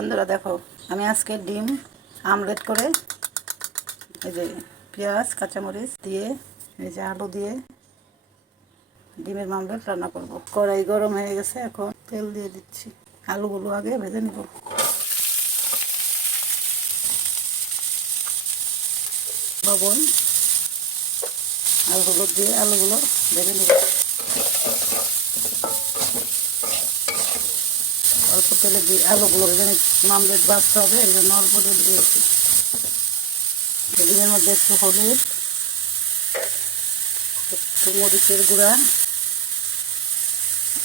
বন্ধুরা দেখো, আমি আজকে ডিম, আমলেট করে এই যে পেঁয়াজ, কাঁচামরিচ দিয়ে, এই যে আলু দিয়ে ডিমের মামলেট রান্না করব। কড়াই গরম হয়ে গেছে, এখন তেল দিয়ে দিচ্ছি। আলুগুলো আগে ভেজে নিব। লবণ আর দিয়ে আলুগুলো ভেজে নেব। অল্প তেলে দিয়ে আলুগুলো নিচ্ছি মামলেট ভাজতে হবে, এই জন্য অল্প তেল দিয়েছি। ডিমের মধ্যে একটু হলুদ, একটু মরিচের গুঁড়া,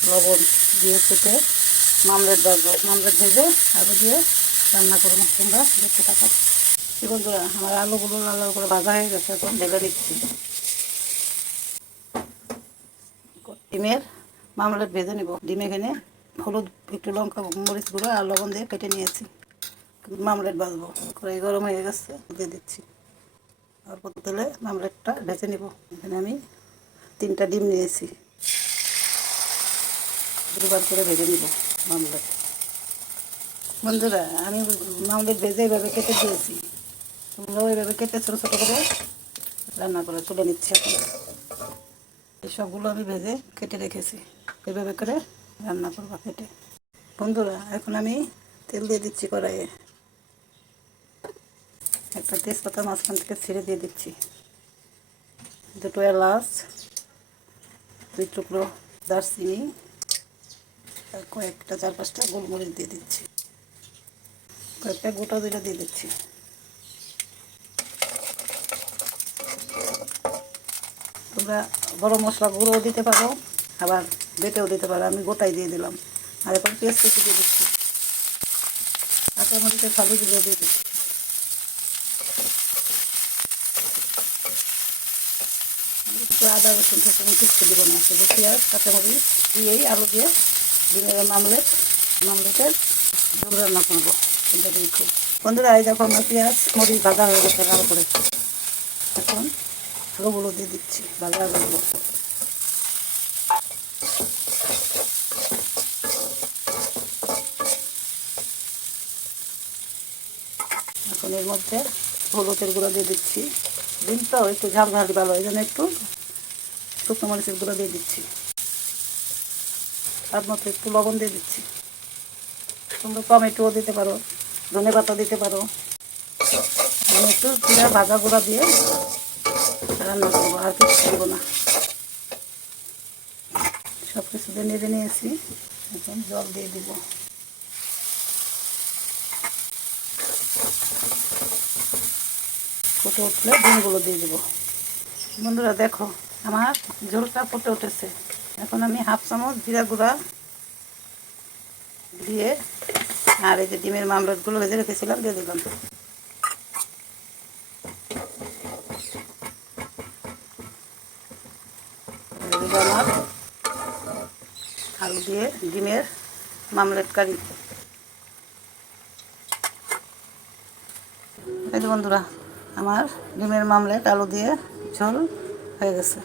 লবণ দিয়ে ফুটে মামলেট ভাজবো। মামলেট ভেজে আলু দিয়ে রান্না করব তোমরা, দেখতে থাকো। কি বন্ধুরা, আমার আলুগুলো লাল করে ভাজা হয়ে গেছে, এখন ঢেলে দিচ্ছি ডিমের মামলেট ভেজে নিব। ডিম এখানে হলুদ, একটু লঙ্কা মরিচ গুঁড়ো আর লবণ দিয়ে কেটে নিয়েছি। মামলেট ভাজবো কড়াই গরম হয়ে গেছে, দিয়ে দিচ্ছি। অল্প তেলে মামলেটটা ভেজে নিব। এখানে আমি তিনটা ডিম নিয়েছি। দুবার করে ভেজে নিব মামলেট। বন্ধুরা, আমি মামলেট ভেজে এইভাবে কেটে দিয়েছি। তোমরাও এইভাবে কেটে ছোটো ছোটো করে রান্না করে তুলে নিচ্ছি। এখন এই সবগুলো আমি ভেজে কেটে রেখেছি। এভাবে করে রান্না করব কেটে বন্ধুরা, এখন আমি তেল দিয়ে দিচ্ছি কড়াইয়ে। একটা তেজপাতা মাঝখান থেকে ছিঁড়ে দিয়ে দিচ্ছি। দুটো এলাচ, দুই টুকরো দারচিনি, আর কয়েকটা, চার পাঁচটা গোলমরিচ দিয়ে দিচ্ছি। কয়েকটা গোটা দুইটা দিয়ে দিচ্ছি। তোমরা গরম মশলা গুঁড়ো দিতে পারো। আবার বেটেও দিতে পারো, আমি গোটাই দিয়ে দিলাম। আর এখন পেস্ট কেটে দিয়ে দিচ্ছি। কাঁচামরিচের ফালুগুলো দিয়ে দিচ্ছি। একটু আদা, রসুন আমি কিচ্ছু দেবো না, শুধু পেঁয়াজ, কাঁচামরিচ দিয়েই আলু দিয়ে ডিমের মামলেট মামলেটের ঝোল রান্না করব। দিয়ে বন্ধুরা, এই দেখো আমার পেঁয়াজ, মরিচ ভাজা হয়ে গেছে, লাল করে। এখন আলুগুলো দিয়ে দিচ্ছি, ভাজা আলুগুলো এখন এর মধ্যে হলুদের গুঁড়ো দিয়ে দিচ্ছি। ডিম তো একটু ঝাল ঝালি ভালো, এই জন্য একটু শুকনো মরিচের গুঁড়ো দিয়ে দিচ্ছি। তার মধ্যে একটু লবণ দিয়ে দিচ্ছি। তোমরা টমেটোও দিতে পারো, ধনে পাতা দিতে পারো। আমি একটু জিরা ভাজা গুঁড়া দিয়ে রান্না করব, আর কিছু দেবো না। সব কিছু নেড়ে নিয়েছি। এখন জল দিয়ে দিব। ফুটে উঠলে ডিমগুলো দিয়ে দেবো। বন্ধুরা দেখো, আমার ঝোলটা ফুটে উঠেছে। এখন আমি হাফ চামচ জিরা গুঁড়া দিয়ে আর এই যে ডিমের মামলেটগুলো ভেজে রেখেছিলাম, দিয়ে দিলাম। আমার আলু দিয়ে ডিমের মামলেট কারি। বন্ধুরা আমার ডিমের মামলেট আলু দিয়ে ঝোল হয়ে গেছে।